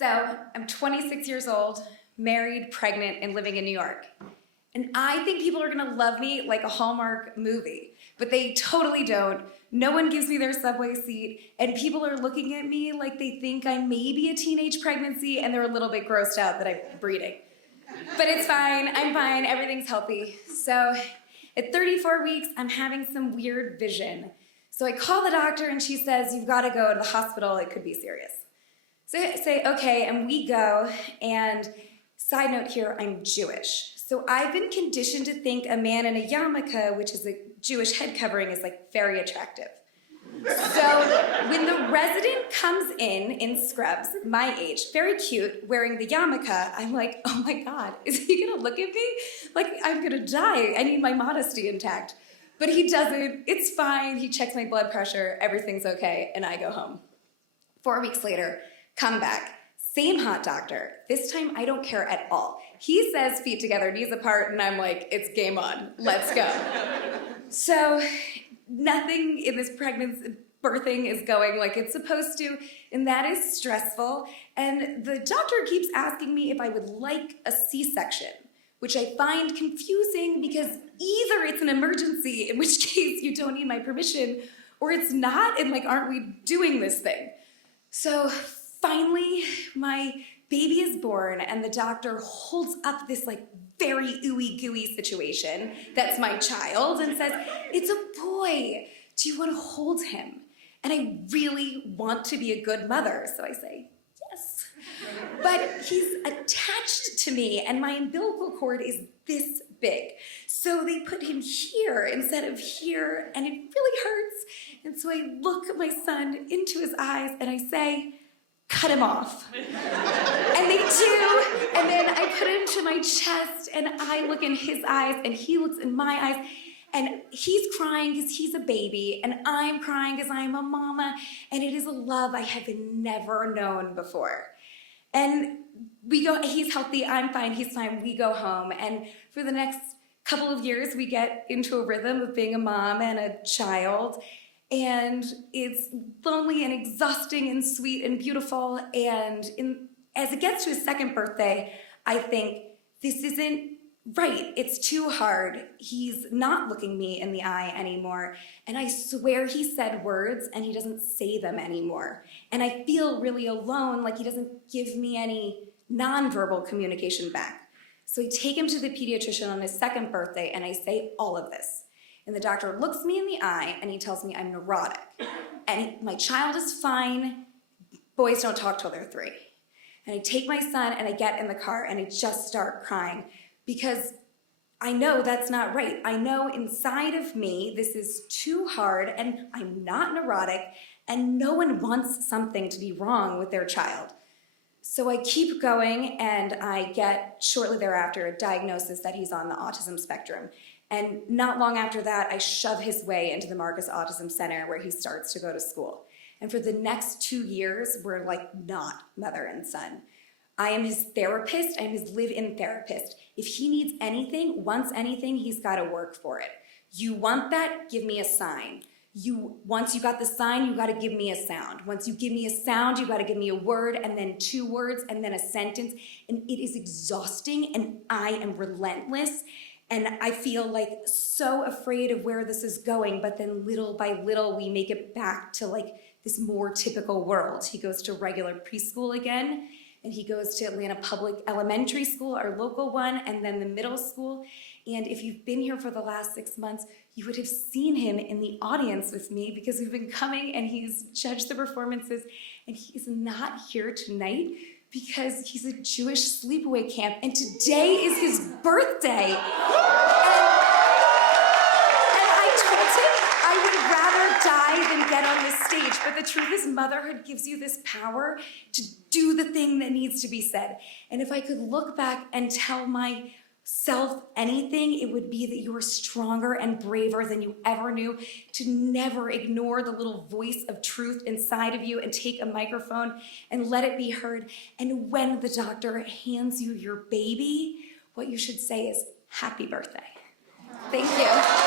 So I'm 26 years old, married, pregnant, and living in New York. And I think people are gonna love me like a Hallmark movie, but they totally don't. No one gives me their subway seat, and people are looking at me like they think I may be a teenage pregnancy, and they're a little bit grossed out that I'm breeding. But it's fine, I'm fine, everything's healthy. So at 34 weeks, I'm having some weird vision. So I call the doctor and she says, you've gotta go to the hospital, it could be serious. So I say, okay, and we go, and side note here, I'm Jewish. So I've been conditioned to think a man in a yarmulke, which is a Jewish head covering, is like very attractive. So when the resident comes in scrubs, my age, very cute, wearing the yarmulke, I'm like, oh my God, is he gonna look at me? Like, I'm gonna die, I need my modesty intact. But he doesn't, it's fine, he checks my blood pressure, everything's okay, and I go home. 4 weeks later, come back, same hot doctor. This time I don't care at all. He says feet together, knees apart, and I'm like, it's game on, let's go. So nothing in this pregnancy, birthing is going like it's supposed to, and that is stressful. And the doctor keeps asking me if I would like a C-section, which I find confusing because either it's an emergency, in which case you don't need my permission, or it's not, and like, aren't we doing this thing? So finally, my baby is born, and the doctor holds up this like very ooey gooey situation that's my child and says, it's a boy, do you want to hold him? And I really want to be a good mother, so I say, yes. But he's attached to me, and my umbilical cord is this big. So they put him here instead of here, and it really hurts. And so I look at my son into his eyes, and I say, cut him off. And they do, and then I put him to my chest, and I look in his eyes, and he looks in my eyes, and he's crying because he's a baby, and I'm crying because I'm a mama, and it is a love I have never known before. And we go, he's healthy, I'm fine, he's fine, we go home, and for the next couple of years, we get into a rhythm of being a mom and a child, and it's lonely and exhausting and sweet and beautiful, and as it gets to his second birthday, I think, this isn't right, it's too hard. He's not looking me in the eye anymore, and I swear he said words and he doesn't say them anymore. And I feel really alone, like he doesn't give me any nonverbal communication back. So I take him to the pediatrician on his second birthday and I say all of this. And the doctor looks me in the eye and he tells me I'm neurotic. And my child is fine, boys don't talk till they're 3. And I take my son and I get in the car and I just start crying because I know that's not right. I know inside of me this is too hard and I'm not neurotic and no one wants something to be wrong with their child. So I keep going and I get shortly thereafter a diagnosis that he's on the autism spectrum. And not long after that, I shove his way into the Marcus Autism Center where he starts to go to school. And for the next 2 years, we're like not mother and son. I am his therapist, I am his live-in therapist. If he needs anything, wants anything, he's gotta work for it. You want that, give me a sign. Once you got the sign, you gotta give me a sound. Once you give me a sound, you gotta give me a word, and then 2 words, and then a sentence. And it is exhausting, and I am relentless. And I feel like so afraid of where this is going, but then little by little, we make it back to like this more typical world. He goes to regular preschool again, and he goes to Atlanta Public Elementary School, our local one, and then the middle school. And if you've been here for the last 6 months, you would have seen him in the audience with me because we've been coming and he's judged the performances, and he's not here tonight because he's a Jewish sleepaway camp, and today is his birthday. And I told him I would rather die than get on this stage, but the truth is motherhood gives you this power to do the thing that needs to be said. And if I could look back and tell myself anything, it would be that you are stronger and braver than you ever knew, to never ignore the little voice of truth inside of you and take a microphone and let it be heard. And when the doctor hands you your baby, what you should say is, happy birthday. Thank you.